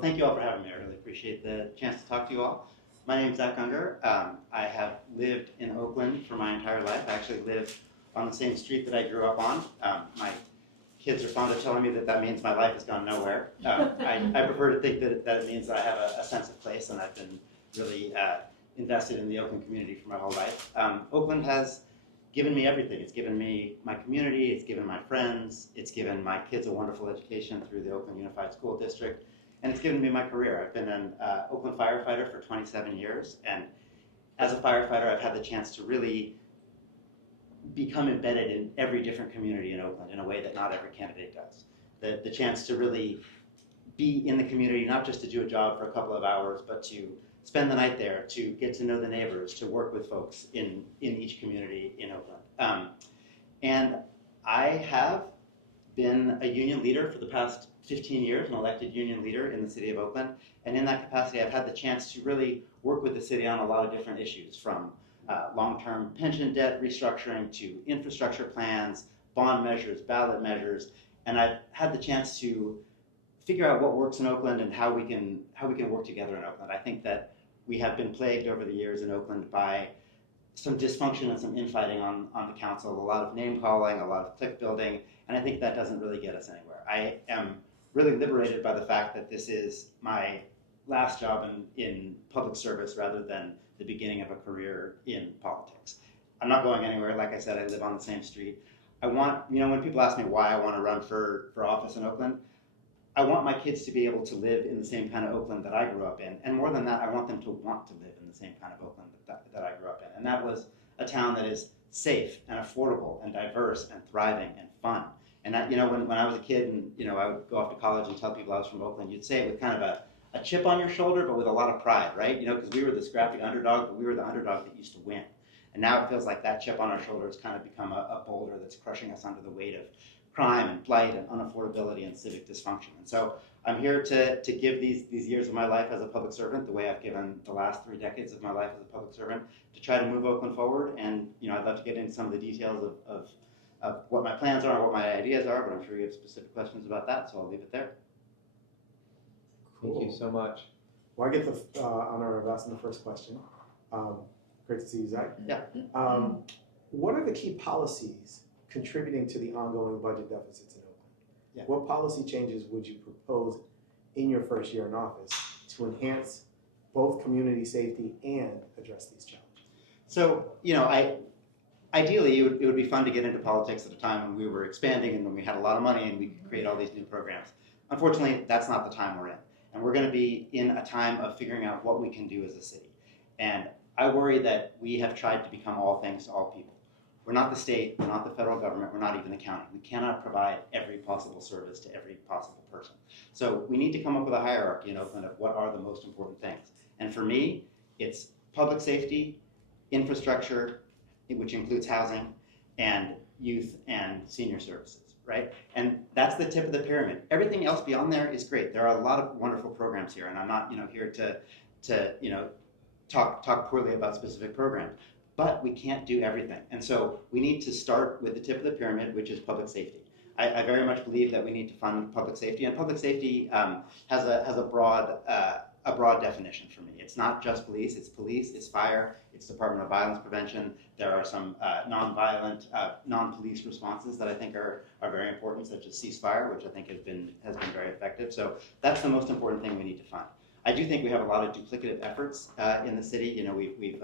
Well, thank you all for having me. I really appreciate the chance to talk to you all. My name is Zac Unger. I have lived in Oakland for my entire life. I actually live on the same street that I grew up on. My kids are fond of telling me that that means my life has gone nowhere. I prefer to think that it means that I have a sense of place, and I've been really invested in the Oakland community for my whole life. Oakland has given me everything. It's given me my community, it's given my friends, it's given my kids a wonderful education through the Oakland Unified School District, and it's given me my career. I've been an Oakland firefighter for 27 years, and as a firefighter, I've had the chance to really become embedded in every different community in Oakland in a way that not every candidate does. The chance to really be in the community, not just to do a job for a couple of hours, but to spend the night there, to get to know the neighbors, to work with folks in each community in Oakland. And I have been a union leader for the past 15 years, an elected union leader in the city of Oakland. And in that capacity, I've had the chance to really work with the city on a lot of different issues, from long-term pension debt restructuring to infrastructure plans, bond measures, ballot measures. And I've had the chance to figure out what works in Oakland and how we can work together in Oakland. I think that we have been plagued over the years in Oakland by some dysfunction and some infighting on the council, a lot of name calling, a lot of clique building, and I think that doesn't really get us anywhere. I am really liberated by the fact that this is my last job in public service rather than the beginning of a career in politics. I'm not going anywhere. Like I said, I live on the same street. I want, when people ask me why I want to run for office in Oakland, I want my kids to be able to live in the same kind of Oakland that I grew up in. And more than that, I want them to want to live in the same kind of Oakland that I grew up in. And that was a town that is safe and affordable and diverse and thriving and fun. And that, when I was a kid and, I would go off to college and tell people I was from Oakland, you'd say it with kind of a chip on your shoulder, but with a lot of pride, right? Because we were the scrappy underdog, but we were the underdog that used to win. And now it feels like that chip on our shoulder has kind of become a boulder that's crushing us under the weight of crime and blight and unaffordability and civic dysfunction. And so I'm here to give these years of my life as a public servant, the way I've given the last 3 decades of my life as a public servant, to try to move Oakland forward. And I'd love to get into some of the details of what my plans are and what my ideas are, but I'm sure you have specific questions about that, so I'll leave it there. Cool. Thank you so much. Well, I get the honor of asking the first question. Great to see you, Zac. Yeah. What are the key policies contributing to the ongoing budget deficits in Oakland? Yeah. What policy changes would you propose in your first year in office to enhance both community safety and address these challenges? So, ideally, it would be fun to get into politics at a time when we were expanding and when we had a lot of money and we could create all these new programs. Unfortunately, that's not the time we're in. And we're going to be in a time of figuring out what we can do as a city. And I worry that we have tried to become all things to all people. We're not the state, we're not the federal government, we're not even the county. We cannot provide every possible service to every possible person. So we need to come up with a hierarchy in Oakland of what are the most important things. And for me, it's public safety, infrastructure, which includes housing, and youth and senior services, right? And that's the tip of the pyramid. Everything else beyond there is great. There are a lot of wonderful programs here, and I'm not here to talk poorly about specific programs. But we can't do everything. And so we need to start with the tip of the pyramid, which is public safety. I very much believe that we need to fund public safety, and public safety has a broad definition for me. It's not just police, it's fire, it's Department of Violence Prevention. There are some non-violent, non-police responses that I think are very important, such as ceasefire, which I think has been very effective. So that's the most important thing we need to fund. I do think we have a lot of duplicative efforts in the city. We've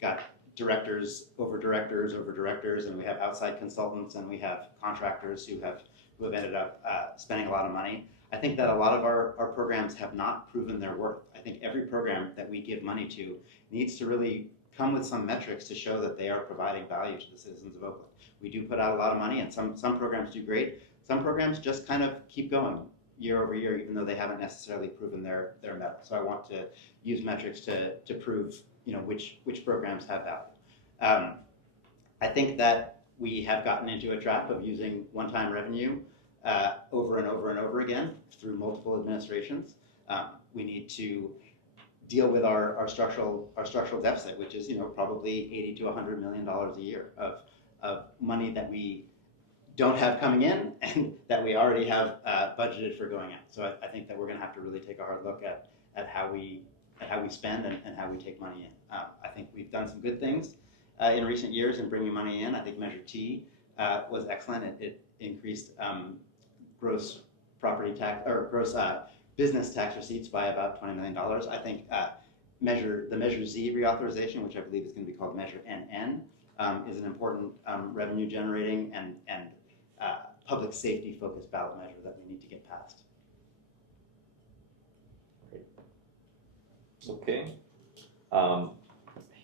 got directors over directors over directors, and we have outside consultants, and we have contractors who have ended up spending a lot of money. I think that a lot of our programs have not proven their worth. I think every program that we give money to needs to really come with some metrics to show that they are providing value to the citizens of Oakland. We do put out a lot of money, and some programs do great. Some programs just kind of keep going year over year, even though they haven't necessarily proven their mettle. So I want to use metrics to prove which programs have value. I think that we have gotten into a trap of using one-time revenue over and over and over again through multiple administrations. We need to deal with our structural deficit, which is probably $80 to $100 million a year of money that we don't have coming in and that we already have budgeted for going out. So I think that we're going to have to really take a hard look at how we spend and how we take money in. I think we've done some good things in recent years in bringing money in. I think Measure T was excellent. It increased gross property tax or gross business tax receipts by about $20 million. I think the Measure Z reauthorization, which I believe is going to be called Measure NN, is an important revenue generating and public safety focused ballot measure that we need to get passed. Okay.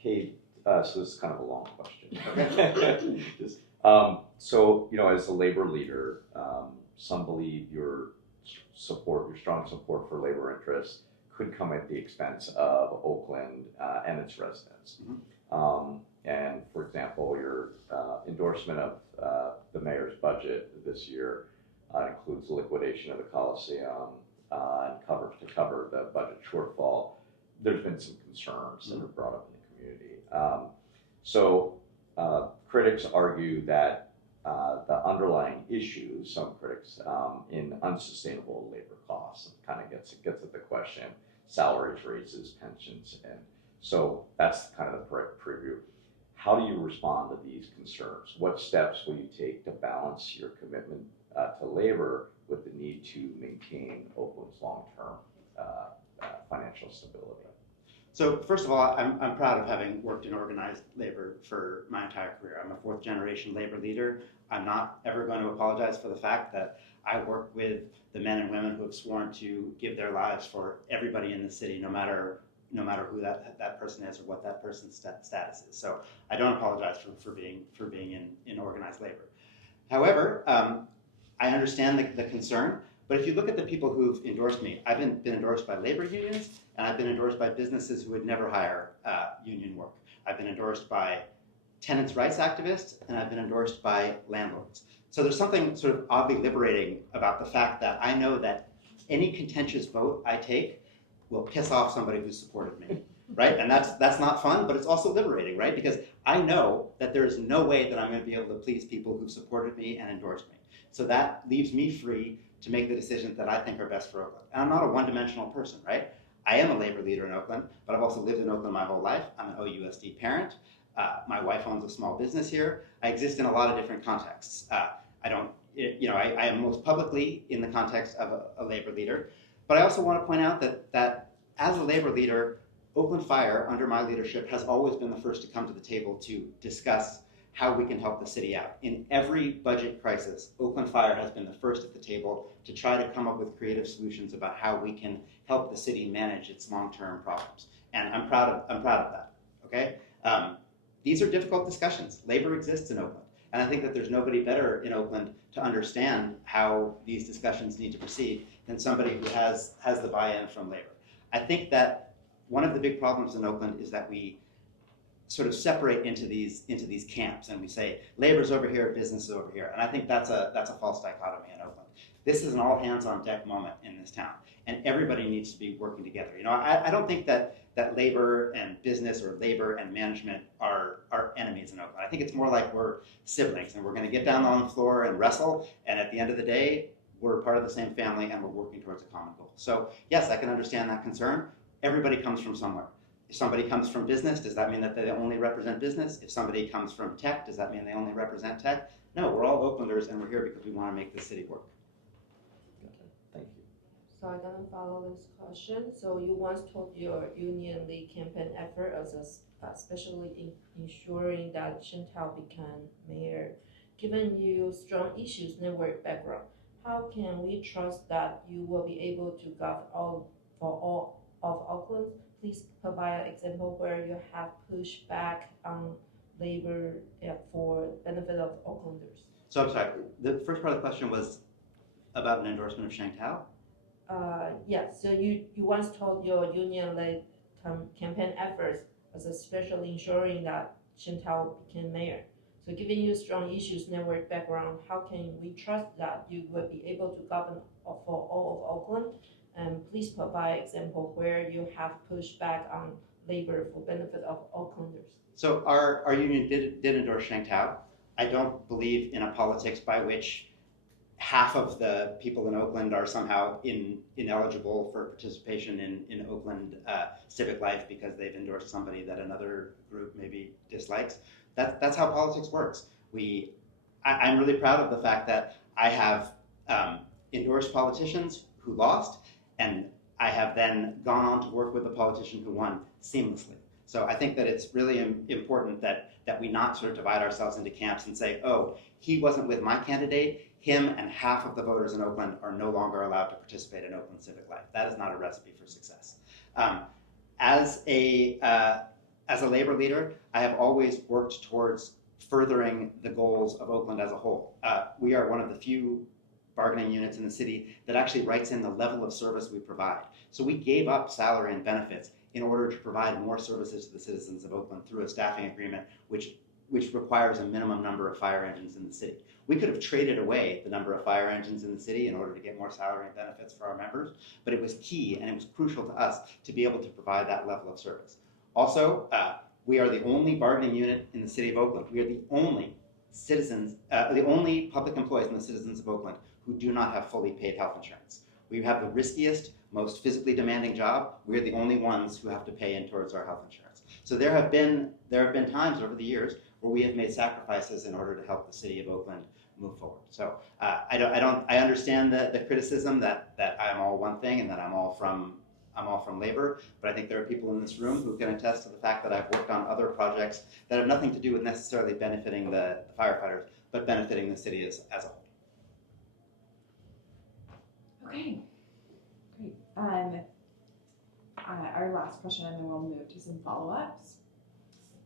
Hey, so this is kind of a long question. So, as a labor leader, some believe your strong support for labor interests could come at the expense of Oakland and its residents. Mm-hmm. And for example, your endorsement of the mayor's budget this year includes liquidation of the Coliseum and to cover the budget shortfall. There's been some concerns that are brought up in the community. So critics argue that the underlying issue, some critics, in unsustainable labor costs, kind of gets at the question, salaries, raises, pensions, and so that's kind of the preview. How do you respond to these concerns? What steps will you take to balance your commitment to labor with the need to maintain Oakland's long-term financial stability? So first of all, I'm proud of having worked in organized labor for my entire career. I'm a fourth generation labor leader. I'm not ever going to apologize for the fact that I work with the men and women who have sworn to give their lives for everybody in the city, no matter who that person is or what that person's status is. So I don't apologize for being in organized labor. However, I understand the concern. But if you look at the people who've endorsed me, I've been endorsed by labor unions, and I've been endorsed by businesses who would never hire union work. I've been endorsed by tenants' rights activists, and I've been endorsed by landlords. So there's something sort of oddly liberating about the fact that I know that any contentious vote I take will piss off somebody who supported me, right? And that's not fun, but it's also liberating, right? Because I know that there is no way that I'm going to be able to please people who supported me and endorsed me. So that leaves me free to make the decisions that I think are best for Oakland. And I'm not a one-dimensional person, right? I am a labor leader in Oakland, but I've also lived in Oakland my whole life. I'm an OUSD parent. My wife owns a small business here. I exist in a lot of different contexts. I am most publicly in the context of a labor leader, but I also want to point out that as a labor leader, Oakland Fire, under my leadership, has always been the first to come to the table to discuss how we can help the city out. In every budget crisis, Oakland Fire has been the first at the table to try to come up with creative solutions about how we can help the city manage its long-term problems. And I'm proud of that, okay? These are difficult discussions. Labor exists in Oakland. And I think that there's nobody better in Oakland to understand how these discussions need to proceed than somebody who has the buy-in from labor. I think that one of the big problems in Oakland is that we sort of separate into these camps, and we say labor's over here, business is over here, and I think that's a false dichotomy in Oakland. This is an all hands on deck moment in this town, and everybody needs to be working together. I don't think that labor and business or labor and management are enemies in Oakland. I think it's more like we're siblings, and we're going to get down on the floor and wrestle, and at the end of the day, we're part of the same family, and we're working towards a common goal. So yes, I can understand that concern. Everybody comes from somewhere. If somebody comes from business, does that mean that they only represent business? If somebody comes from tech, does that mean they only represent tech? No, we're all Oaklanders, and we're here because we want to make the city work. Okay, thank you. So I'm gonna follow this question. So you once told your union lead campaign effort as especially in ensuring that Chantal become mayor. Given you strong issues network background, how can we trust that you will be able to govern all of Oakland? Please provide an example where you have pushed back on labor for benefit of Oaklanders. So I'm sorry, the first part of the question was about an endorsement of Chantal? Yes, so you once told your union-led campaign efforts as especially ensuring that Chantal became mayor. So given you strong issues network background, how can we trust that you will be able to govern for all of Oakland? And please provide example where you have pushed back on labor for benefit of Oaklanders. So our union did endorse Chantal. I don't believe in a politics by which half of the people in Oakland are somehow ineligible for participation in Oakland civic life because they've endorsed somebody that another group maybe dislikes. That's how politics works. I'm really proud of the fact that I have endorsed politicians who lost, and I have then gone on to work with a politician who won seamlessly. So I think that it's really important that we not sort of divide ourselves into camps and say, oh, he wasn't with my candidate, him and half of the voters in Oakland are no longer allowed to participate in Oakland civic life. That is not a recipe for success. As a labor leader, I have always worked towards furthering the goals of Oakland as a whole. We are one of the few bargaining units in the city that actually writes in the level of service we provide. So we gave up salary and benefits in order to provide more services to the citizens of Oakland through a staffing agreement which requires a minimum number of fire engines in the city. We could have traded away the number of fire engines in the city in order to get more salary and benefits for our members, but it was key and it was crucial to us to be able to provide that level of service. Also, we are the only bargaining unit in the city of Oakland. We are the only the only public employees in the citizens of Oakland who do not have fully paid health insurance. We have the riskiest, most physically demanding job. We're the only ones who have to pay in towards our health insurance. So there have been times over the years where we have made sacrifices in order to help the city of Oakland move forward. So I understand the criticism that I'm all one thing and that I'm all from labor, but I think there are people in this room who can attest to the fact that I've worked on other projects that have nothing to do with necessarily benefiting the firefighters, but benefiting the city as a whole. Okay, great. Our last question, and then we'll move to some follow-ups.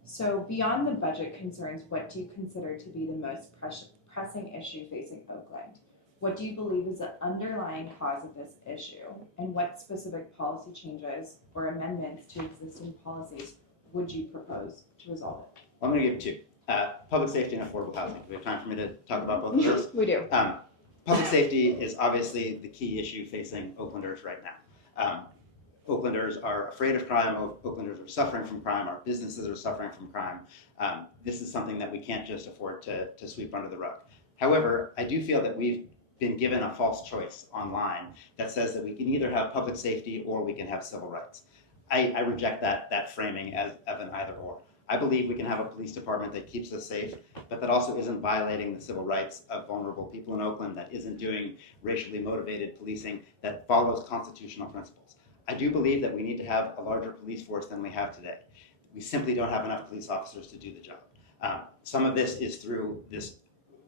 So beyond the budget concerns, what do you consider to be the most pressing issue facing Oakland? What do you believe is the underlying cause of this issue? And what specific policy changes or amendments to existing policies would you propose to resolve it? I'm going to give two. Public safety and affordable housing. Do we have time for me to talk about both of those? We do. Public safety is obviously the key issue facing Oaklanders right now. Oaklanders are afraid of crime. Oaklanders are suffering from crime. Our businesses are suffering from crime. This is something that we can't just afford to sweep under the rug. However, I do feel that we've been given a false choice online that says that we can either have public safety or we can have civil rights. I reject that framing as of an either or. I believe we can have a police department that keeps us safe, but that also isn't violating the civil rights of vulnerable people in Oakland, that isn't doing racially motivated policing, that follows constitutional principles. I do believe that we need to have a larger police force than we have today. We simply don't have enough police officers to do the job. Some of this is through this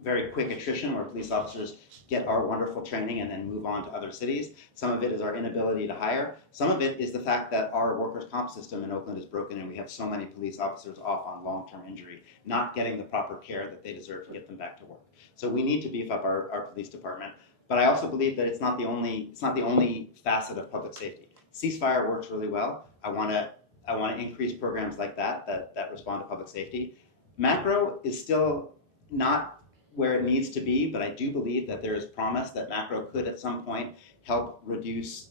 very quick attrition where police officers get our wonderful training and then move on to other cities. Some of it is our inability to hire. Some of it is the fact that our workers' comp system in Oakland is broken and we have so many police officers off on long-term injury, not getting the proper care that they deserve to get them back to work. So we need to beef up our police department. But I also believe that it's not the only facet of public safety. Ceasefire works really well. I want to increase programs like that respond to public safety. Macro is still not where it needs to be, but I do believe that there is promise that macro could at some point help reduce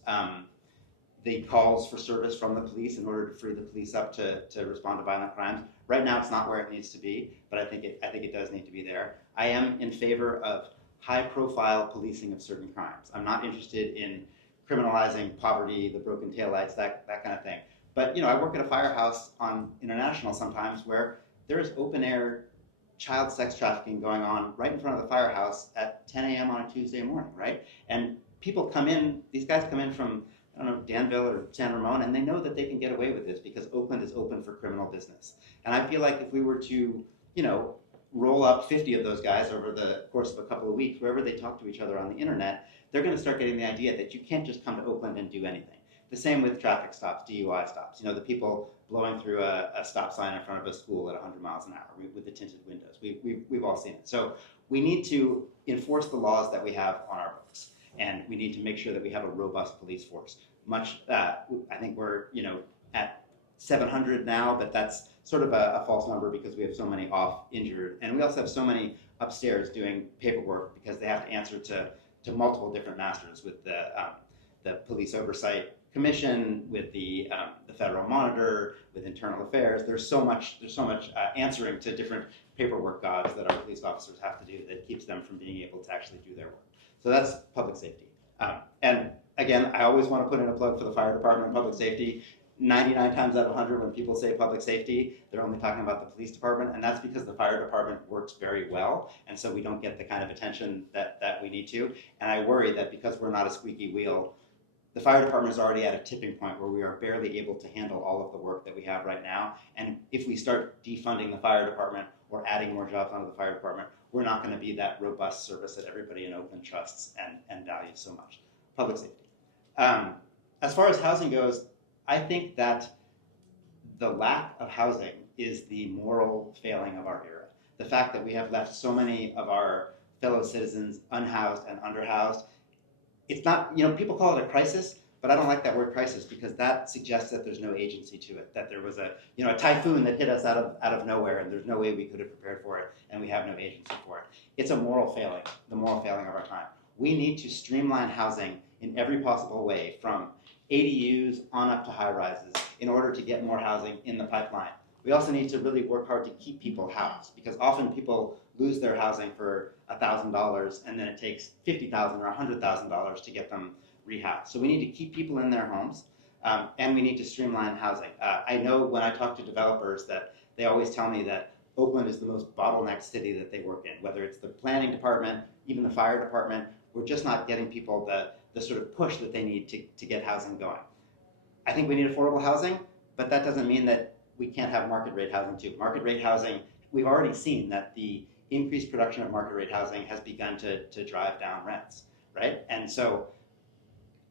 the calls for service from the police in order to free the police up to respond to violent crimes. Right now it's not where it needs to be, but I think it does need to be there. I am in favor of high profile policing of certain crimes. I'm not interested in criminalizing poverty, the broken taillights, that kind of thing. But I work at a firehouse on International sometimes where there is open air child sex trafficking going on right in front of the firehouse at 10 a.m. on a Tuesday morning, right? And people come in, these guys come in from, I don't know, Danville or San Ramon, and they know that they can get away with this because Oakland is open for criminal business. And I feel like if we were to, roll up 50 of those guys over the course of a couple of weeks, wherever they talk to each other on the internet, they're going to start getting the idea that you can't just come to Oakland and do anything. The same with traffic stops, DUI stops. The people blowing through a stop sign in front of a school at 100 miles an hour with the tinted windows. We've all seen it. So we need to enforce the laws that we have on our books, and we need to make sure that we have a robust police force. I think we're at 700 now, but that's sort of a false number because we have so many off injured, and we also have so many upstairs doing paperwork because they have to answer to multiple different masters with the police oversight commission, with the federal monitor, with internal affairs. There's so much answering to different paperwork gods that our police officers have to do that keeps them from being able to actually do their work. So that's public safety. And again, I always want to put in a plug for the fire department and public safety. 99 times out of 100 when people say public safety, they're only talking about the police department, and that's because the fire department works very well, and so we don't get the kind of attention that we need to. And I worry that because we're not a squeaky wheel, the fire department is already at a tipping point where we are barely able to handle all of the work that we have right now. And if we start defunding the fire department or adding more jobs onto the fire department, we're not going to be that robust service that everybody in Oakland trusts and values so much. Public safety. As far as housing goes, I think that the lack of housing is the moral failing of our era. The fact that we have left so many of our fellow citizens unhoused and underhoused. It's not, people call it a crisis, but I don't like that word crisis because that suggests that there's no agency to it, that there was a typhoon that hit us out of nowhere and there's no way we could have prepared for it and we have no agency for it. It's a moral failing, the moral failing of our time. We need to streamline housing in every possible way, from ADUs on up to high rises, in order to get more housing in the pipeline. We also need to really work hard to keep people housed, because often people lose their housing for $1,000 and then it takes $50,000 or $100,000 to get them rehoused. So we need to keep people in their homes, and we need to streamline housing. I know when I talk to developers that they always tell me that Oakland is the most bottlenecked city that they work in, whether it's the planning department, even the fire department. We're just not getting people the sort of push that they need to get housing going. I think we need affordable housing, but that doesn't mean that we can't have market rate housing too. Market rate housing, we've already seen that the increased production of market rate housing has begun to drive down rents, right? And so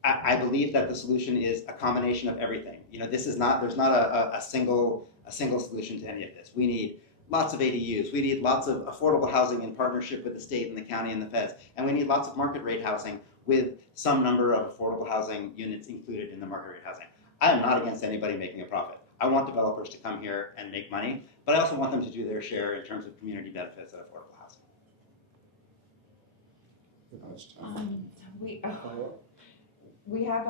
I believe that the solution is a combination of everything. There's not a single solution to any of this. We need lots of ADUs. We need lots of affordable housing in partnership with the state and the county and the feds. And we need lots of market rate housing with some number of affordable housing units included in the market rate housing. I am not against anybody making a profit. I want developers to come here and make money, but I also want them to do their share in terms of community benefits and affordable housing. We have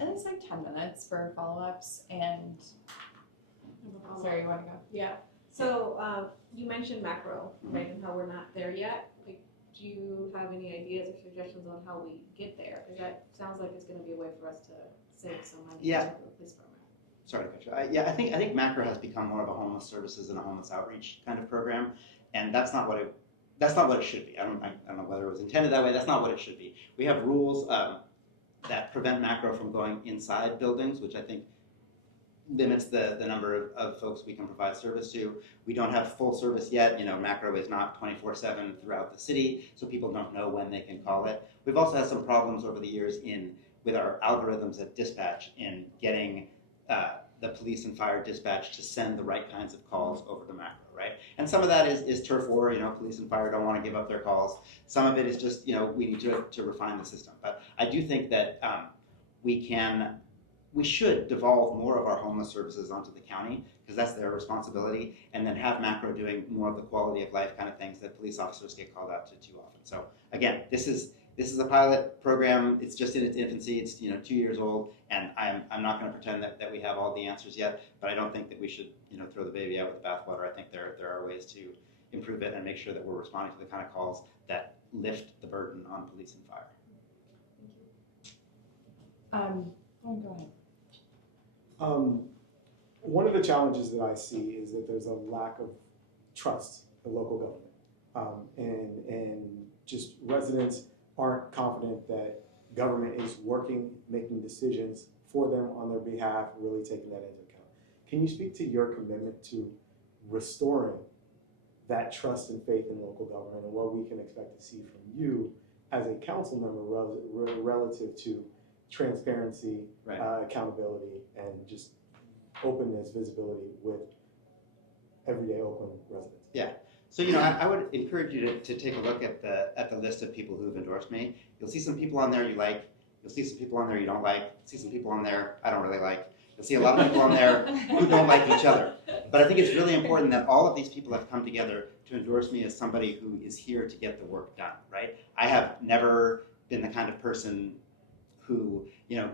at least like 10 minutes for follow-ups, and sorry, you want to go? Yeah. So you mentioned macro, right, and how we're not there yet. Like, do you have any ideas or suggestions on how we get there? Because that sounds like it's going to be a way for us to save some money. Yeah. For the police department. Sorry to cut you. I think macro has become more of a homeless services and a homeless outreach kind of program, and that's not what it should be. I don't know whether it was intended that way. That's not what it should be. We have rules that prevent macro from going inside buildings, which I think limits the number of folks we can provide service to. We don't have full service yet. Macro is not 24/7 throughout the city, so people don't know when they can call it. We've also had some problems over the years with our algorithms at dispatch in getting the police and fire dispatch to send the right kinds of calls over to macro, right? And some of that is turf war. Police and fire don't want to give up their calls. Some of it is just, we need to refine the system. But I do think that we should devolve more of our homeless services onto the county, because that's their responsibility, and then have macro doing more of the quality of life kind of things that police officers get called out to too often. So again, this is a pilot program. It's just in its infancy. It's 2 years old, and I'm not going to pretend that we have all the answers yet. But I don't think that we should throw the baby out with the bathwater. I think there are ways to improve it and make sure that we're responding to the kind of calls that lift the burden on police and fire. Go ahead. One of the challenges that I see is that there's a lack of trust in local government, and just residents aren't confident that government is working, making decisions for them on their behalf, really taking that into account. Can you speak to your commitment to restoring that trust and faith in local government, and what we can expect to see from you as a council member relative to transparency, Right. Accountability, and just openness, visibility with everyday Oakland residents? Yeah. So I would encourage you to take a look at the list of people who've endorsed me. You'll see some people on there you like. You'll see some people on there you don't like. You'll see some people on there I don't really like. You'll see a lot of people on there who don't like each other. But I think it's really important that all of these people have come together to endorse me as somebody who is here to get the work done, right? I have never been the kind of person who,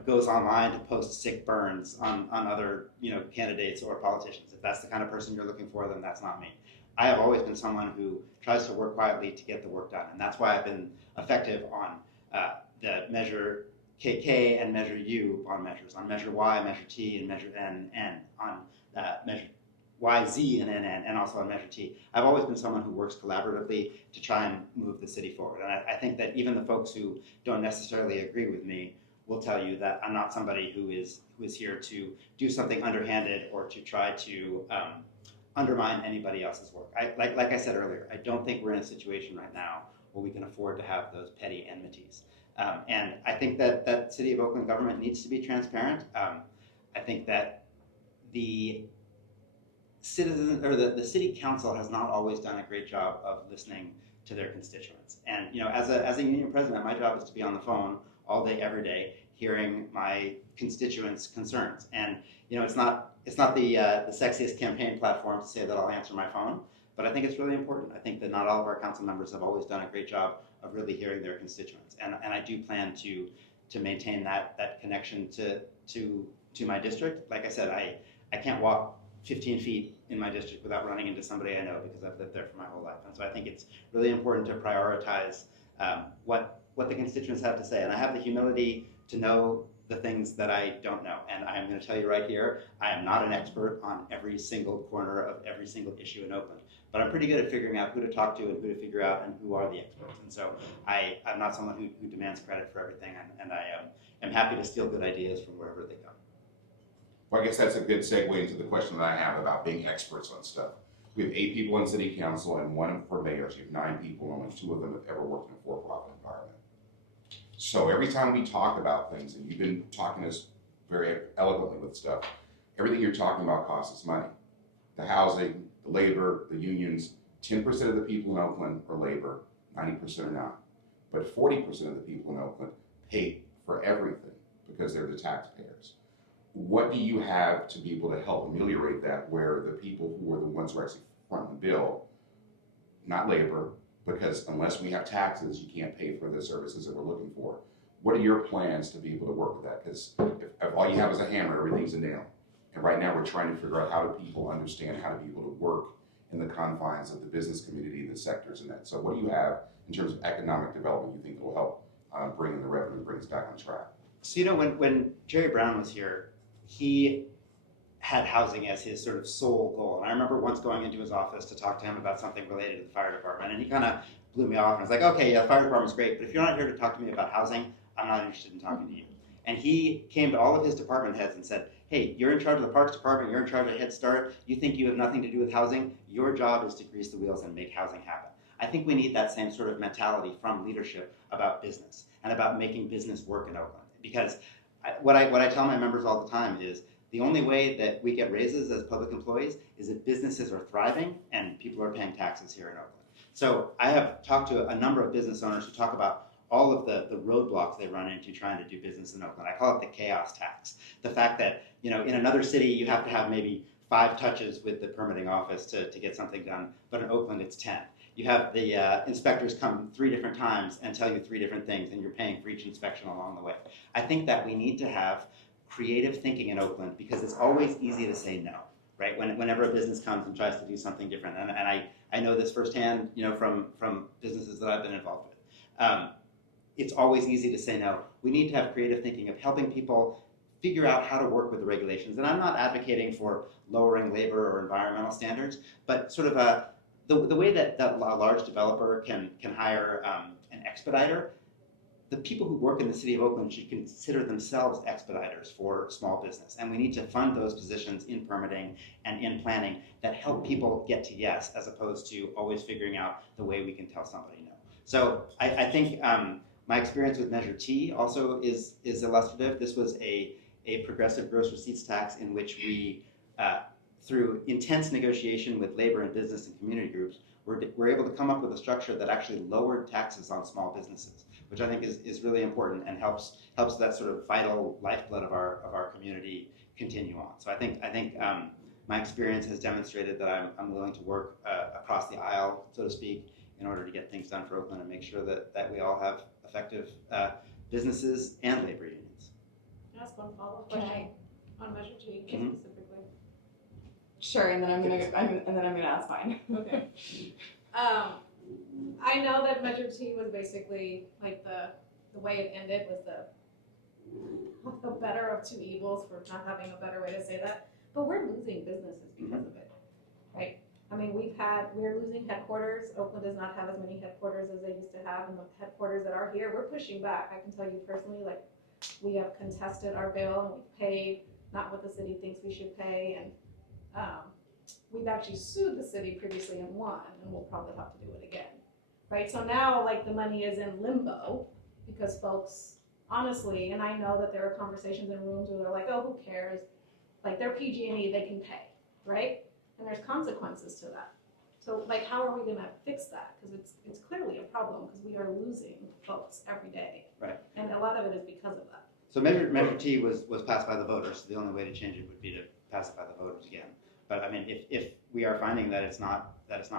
goes online to post sick burns on other, candidates or politicians. If that's the kind of person you're looking for, then that's not me. I have always been someone who tries to work quietly to get the work done, and that's why I've been effective on the Measure KK and Measure U bond measures, on Measure Y, Measure T, and Measure N, on Measure Y, Z, and NN, and also on Measure T. I've always been someone who works collaboratively to try and move the city forward, and I think that even the folks who don't necessarily agree with me will tell you that I'm not somebody who is here to do something underhanded or to try to undermine anybody else's work. Like I said earlier, I don't think we're in a situation right now where we can afford to have those petty enmities. And I think that City of Oakland government needs to be transparent. I think that the citizens or the city council has not always done a great job of listening to their constituents. And as a union president, my job is to be on the phone all day, every day, hearing my constituents' concerns. And it's not the sexiest campaign platform to say that I'll answer my phone, but I think it's really important. I think that not all of our council members have always done a great job of really hearing their constituents, and I do plan to maintain that connection to my district. Like I said, I can't walk 15 feet in my district without running into somebody I know because I've lived there for my whole life, and so I think it's really important to prioritize what the constituents have to say, and I have the humility to know the things that I don't know. And I am going to tell you right here, I am not an expert on every single corner of every single issue in Oakland, but I'm pretty good at figuring out who to talk to and who to figure out and who are the experts. And so I'm not someone who demands credit for everything, and I am happy to steal good ideas from wherever they come. Well, I guess that's a good segue into the question that I have about being experts on stuff. We have 8 people in city council and 1 for mayors. You have 9 people, and only 2 of them have ever worked in a for-profit environment. So every time we talk about things, and you've been talking to us very eloquently with stuff, everything you're talking about costs us money. The housing, the labor, the unions, 10% of the people in Oakland are labor, 90% are not. But 40% of the people in Oakland pay for everything because they're the taxpayers. What do you have to be able to help ameliorate that, where the people who are the ones who are actually fronting the bill, not labor, because unless we have taxes, you can't pay for the services that we're looking for. What are your plans to be able to work with that? Because if all you have is a hammer, everything's a nail. And right now we're trying to figure out how do people understand how to be able to work in the confines of the business community, the sectors and that. So what do you have in terms of economic development you think will help bring in the revenue, bring us back on track? So when Jerry Brown was here, he had housing as his sort of sole goal. And I remember once going into his office to talk to him about something related to the fire department, and he kind of blew me off and was like, okay, yeah, the fire department's great, but if you're not here to talk to me about housing, I'm not interested in talking to you. And he came to all of his department heads and said, hey, you're in charge of the Parks Department, you're in charge of Head Start, you think you have nothing to do with housing? Your job is to grease the wheels and make housing happen. I think we need that same sort of mentality from leadership about business and about making business work in Oakland. Because what I tell my members all the time is, the only way that we get raises as public employees is if businesses are thriving and people are paying taxes here in Oakland. So I have talked to a number of business owners who talk about all of the roadblocks they run into trying to do business in Oakland. I call it the chaos tax. The fact that in another city you have to have maybe 5 touches with the permitting office to get something done, but in Oakland it's 10. You have the inspectors come 3 different times and tell you 3 different things, and you're paying for each inspection along the way. I think that we need to have creative thinking in Oakland, because it's always easy to say no, right? Whenever a business comes and tries to do something different, and I know this firsthand, from businesses that I've been involved with. It's always easy to say no. We need to have creative thinking of helping people figure out how to work with the regulations. And I'm not advocating for lowering labor or environmental standards, but sort of the way that a large developer can hire an expediter. The people who work in the city of Oakland should consider themselves expediters for small business. And we need to fund those positions in permitting and in planning that help people get to yes, as opposed to always figuring out the way we can tell somebody no. So I think my experience with Measure T also is illustrative. This was a progressive gross receipts tax in which we, through intense negotiation with labor and business and community groups, we're able to come up with a structure that actually lowered taxes on small businesses, which I think is really important and helps that sort of vital lifeblood of our community continue on. So I think my experience has demonstrated that I'm willing to work across the aisle, so to speak, in order to get things done for Oakland and make sure that we all have effective businesses and labor unions. Can I ask one follow-up Can question on Measure T Mhm. specifically? Sure, and then I'm gonna ask mine. Okay. I know that Measure T was basically like the way it ended was the better of two evils, for not having a better way to say that. But we're losing businesses because of it, right? I mean, we're losing headquarters. Oakland does not have as many headquarters as they used to have, and the headquarters that are here, we're pushing back. I can tell you personally, like, we have contested our bill and we've paid not what the city thinks we should pay, and we've actually sued the city previously and won, and we'll probably have to do it again, right? So now, like, the money is in limbo because folks, honestly, and I know that there are conversations in rooms where they're like, oh, who cares? Like, they're PG&E, they can pay, right? And there's consequences to that. So, like, how are we gonna fix that? Because it's clearly a problem because we are losing folks every day. Right. And a lot of it is because of that. So Measure T was passed by the voters, so the only way to change it would be to pass it by the voters again. But I mean, if we are finding that it's not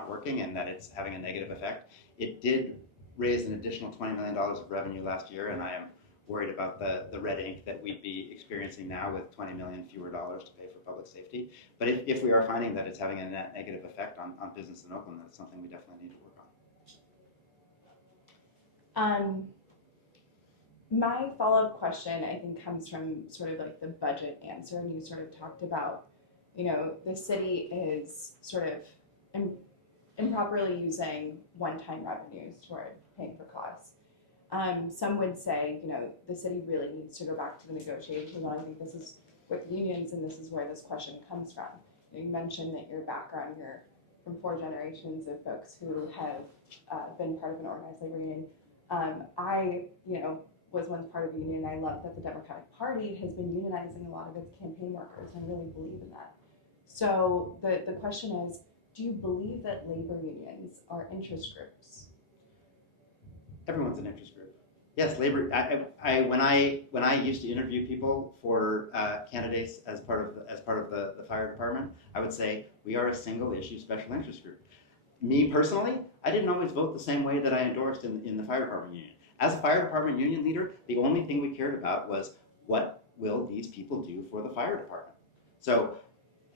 working and that it's having a negative effect, it did raise an additional $20 million of revenue last year, and I am worried about the red ink that we'd be experiencing now with $20 million fewer dollars to pay for public safety. But if we are finding that it's having a net negative effect on business in Oakland, that's something we definitely need to work on. My follow-up question, I think, comes from sort of like the budget answer, and you sort of talked about, the city is sort of improperly using one-time revenues toward paying for costs. Some would say, the city really needs to go back to the negotiations, and I think this is with unions, and this is where this question comes from. You mentioned that your background, you're from 4 generations of folks who have been part of an organized labor union. I, was once part of a union. I love that the Democratic Party has been unionizing a lot of its campaign workers. I really believe in that. So the question is, do you believe that labor unions are interest groups? Everyone's an interest group. Yes, labor. When I used to interview people for candidates as part of the fire department, I would say we are a single issue special interest group. Me personally, I didn't always vote the same way that I endorsed in the fire department union. As a fire department union leader, the only thing we cared about was what will these people do for the fire department. So,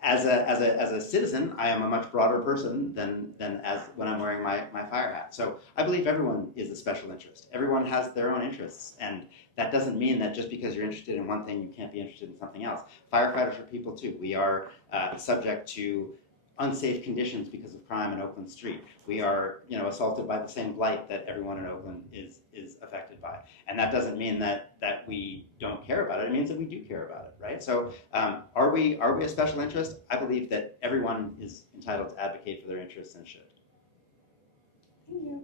as a citizen, I am a much broader person than as when I'm wearing my fire hat. So I believe everyone is a special interest. Everyone has their own interests, and that doesn't mean that just because you're interested in one thing, you can't be interested in something else. Firefighters are people too. We are subject to unsafe conditions because of crime in Oakland Street. We are, assaulted by the same blight that everyone in Oakland is affected by. And that doesn't mean that we don't care about it. It means that we do care about it, right? So are we a special interest? I believe that everyone is entitled to advocate for their interests and should. Thank you.